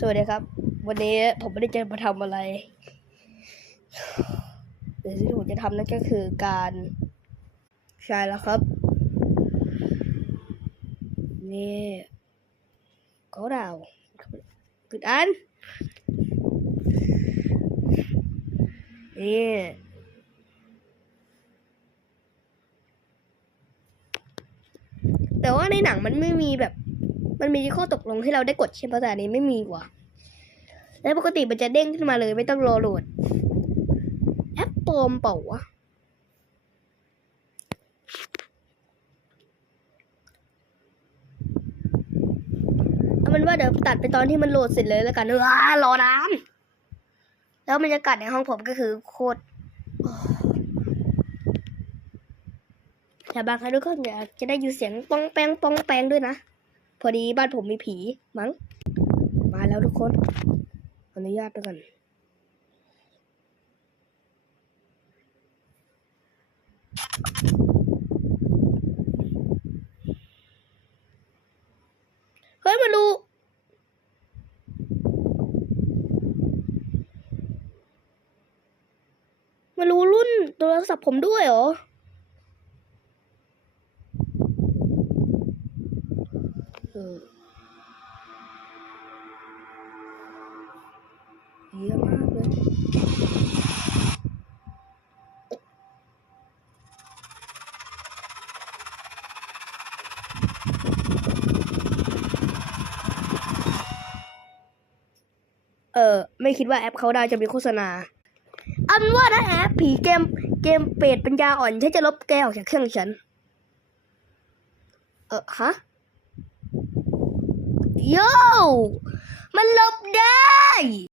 สวัสดีครับ วันนี้ผมไม่ได้จะมาทำอะไรแต่ที่ผมจะทำนั่นก็คือการใช่แล้วครับ นี่เขาดาวปิดอัน นี่แต่ว่าในหนังมันไม่มีแบบ มันมีข้อตกลงให้เราได้กดใช่ไหมแต่อันนี้ไม่มีว่ะ แล้วปกติมันจะเด้งขึ้นมาเลย ไม่ต้องรอโหลด แอปปลอมเปล่าวะเอาเป็นว่าเดี๋ยวตัดไปตอนที่มันโหลดเสร็จเลยแล้วกันเออรอนานแล้วบรรยากาศในห้องผมก็คือโคตรอ้แต่บางครั้งทุกคนอยากจะได้ยินเสียงป้องแปงป้องแปงด้วยนะ พอดีบ้านผมมีผีมั้ง มาแล้วทุกคนออนุญาตไปก่อนเฮ้ยมาดูมารู้รุ่นโทรศัพท์ผมด้วยเหรอ เออเยอะมากเลยเออไม่คิดว่าแอปเขาได้จะมีโฆษณา อันว่าถ้าแอปผีเกมเกมเป็ดปัญญาอ่อนฉันจะลบแกออกจากเครื่องฉัน เออฮะ Yo! Malopday!